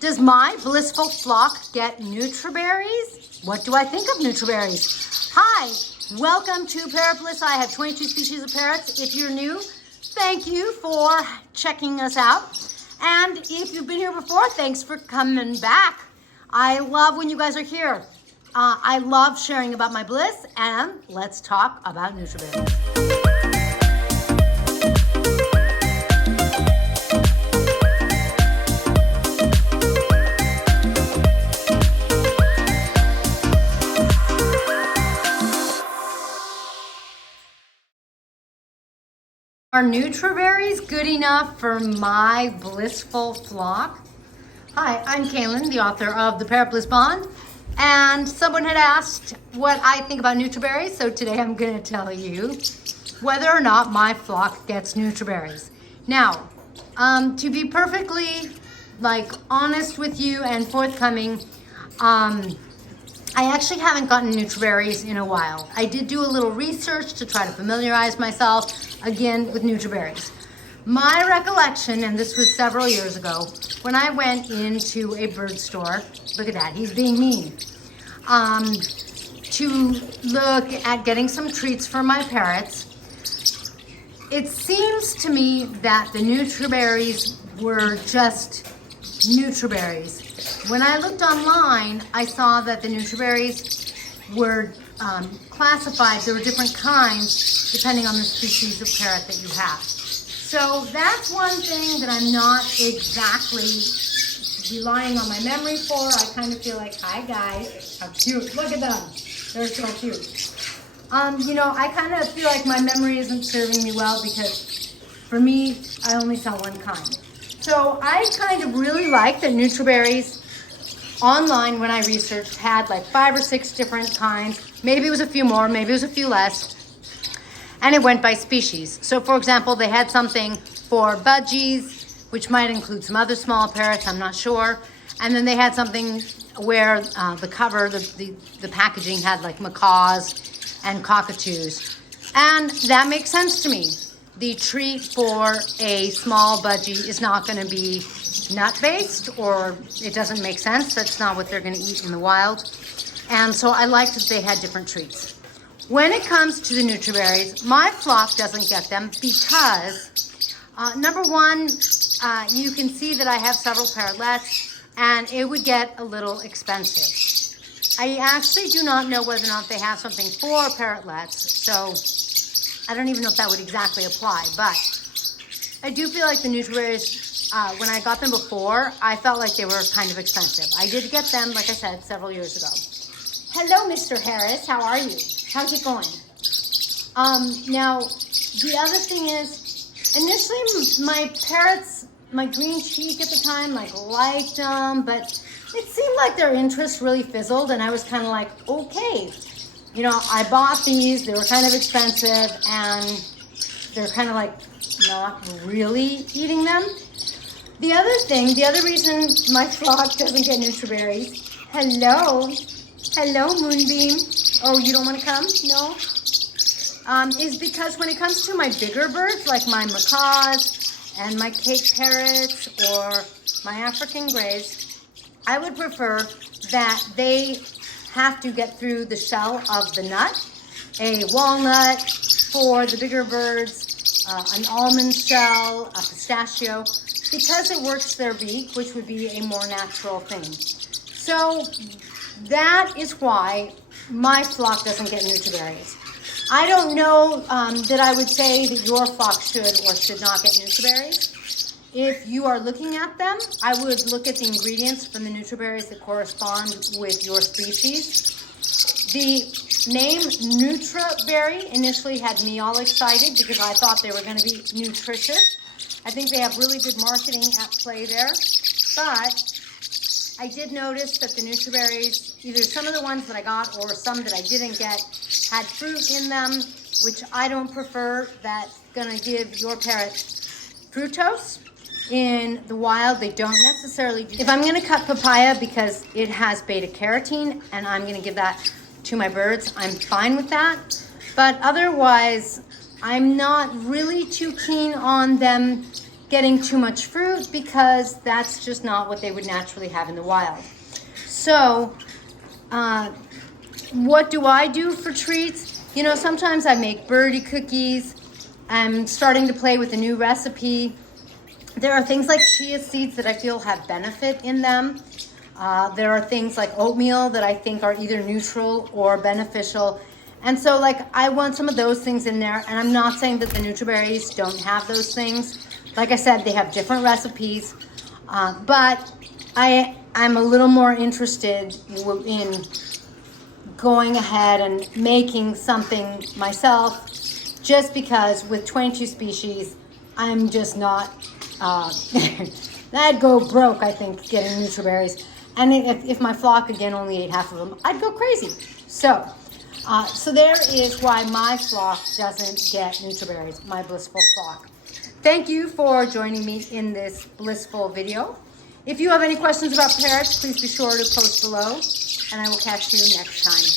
Does my blissful flock get Nutri Berries? What do I think of Nutri Berries? Hi, welcome to Parrot Bliss. I have 22 species of parrots. If you're new, thank you for checking us out. And if you've been here before, thanks for coming back. I love when you guys are here. I love sharing about my bliss, and let's talk about Nutri Berries. Are Nutri Berries good enough for my blissful flock? Hi, I'm Kaylin, the author of the Parrot Bliss Bond, and someone had asked what I think about Nutri Berries, so today I'm going to tell you whether or not my flock gets Nutri Berries. Now, to be perfectly honest with you and forthcoming, I actually haven't gotten Nutri Berries in a while. I did do a little research to try to familiarize myself again with Nutri Berries. My recollection, and this was several years ago, when I went into a bird store, look at that, he's being mean, to look at getting some treats for my parrots, it seems to me that the Nutri Berries were just Nutri Berries. When I looked online, I saw that the Nutri Berries were classified. There were different kinds depending on the species of parrot that you have. So that's one thing that I'm not exactly relying on my memory for. I kind of feel like, hi guys, how cute, look at them, they're so cute. I kind of feel like my memory isn't serving me well because for me, I only saw one kind. So I kind of really like that Nutri Berries online, when I researched, had like 5 or 6 different kinds. Maybe it was a few more, maybe it was a few less. And it went by species. So for example, they had something for budgies, which might include some other small parrots, I'm not sure. And then they had something where the cover, the packaging had like macaws and cockatoos. And that makes sense to me. The treat for a small budgie is not going to be nut-based, or it doesn't make sense. That's not what they're going to eat in the wild. And so I liked that they had different treats. When it comes to the Nutri Berries, my flock doesn't get them because, number one, you can see that I have several parrotlets, and it would get a little expensive. I actually do not know whether or not they have something for parrotlets, so I don't even know if that would exactly apply, but I do feel like the Nutri Berries, when I got them before, I felt like they were kind of expensive. I did get them, like I said, several years ago. Hello, Mr. Harris. How are you? How's it going? Now, the other thing is, initially my parrots, my green cheek at the time, liked them, but it seemed like their interest really fizzled, and I was kind of like, okay. I bought these, they were kind of expensive, and they're kind of not really eating them. The other reason my flock doesn't get Nutri Berries, hello Moonbeam, oh, you don't want to come? No? Is because when it comes to my bigger birds, like my macaws and my Cape parrots or my African greys, I would prefer that they have to get through the shell of the nut, a walnut for the bigger birds, an almond shell, a pistachio, because it works their beak, which would be a more natural thing. So that is why my flock doesn't get Nutri Berries. I don't know that I would say that your flock should or should not get Nutri Berries. If you are looking at them, I would look at the ingredients from the Nutri Berries that correspond with your species. The name Nutri Berry initially had me all excited because I thought they were going to be nutritious. I think they have really good marketing at play there. But I did notice that the Nutri Berries, either some of the ones that I got or some that I didn't get, had fruit in them, which I don't prefer. That's going to give your parrot fructose. In the wild, they don't necessarily do. If I'm going to cut papaya because it has beta carotene and I'm going to give that to my birds, I'm fine with that. But otherwise, I'm not really too keen on them getting too much fruit because that's just not what they would naturally have in the wild. So what do I do for treats? You know, sometimes I make birdie cookies. I'm starting to play with a new recipe. There are things like chia seeds that I feel have benefit in them. There are things like oatmeal that I think are either neutral or beneficial. And so like I want some of those things in there. And I'm not saying that the Nutri Berries don't have those things. Like I said, they have different recipes. But I'm a little more interested in going ahead and making something myself, just because with 22 species, I'm just not, I'd go broke, I think, getting Nutri Berries. And if my flock, again, only ate half of them, I'd go crazy. So there is why my flock doesn't get Nutri Berries, my Blissful flock. Thank you for joining me in this Blissful video. If you have any questions about parrots, please be sure to post below, and I will catch you next time.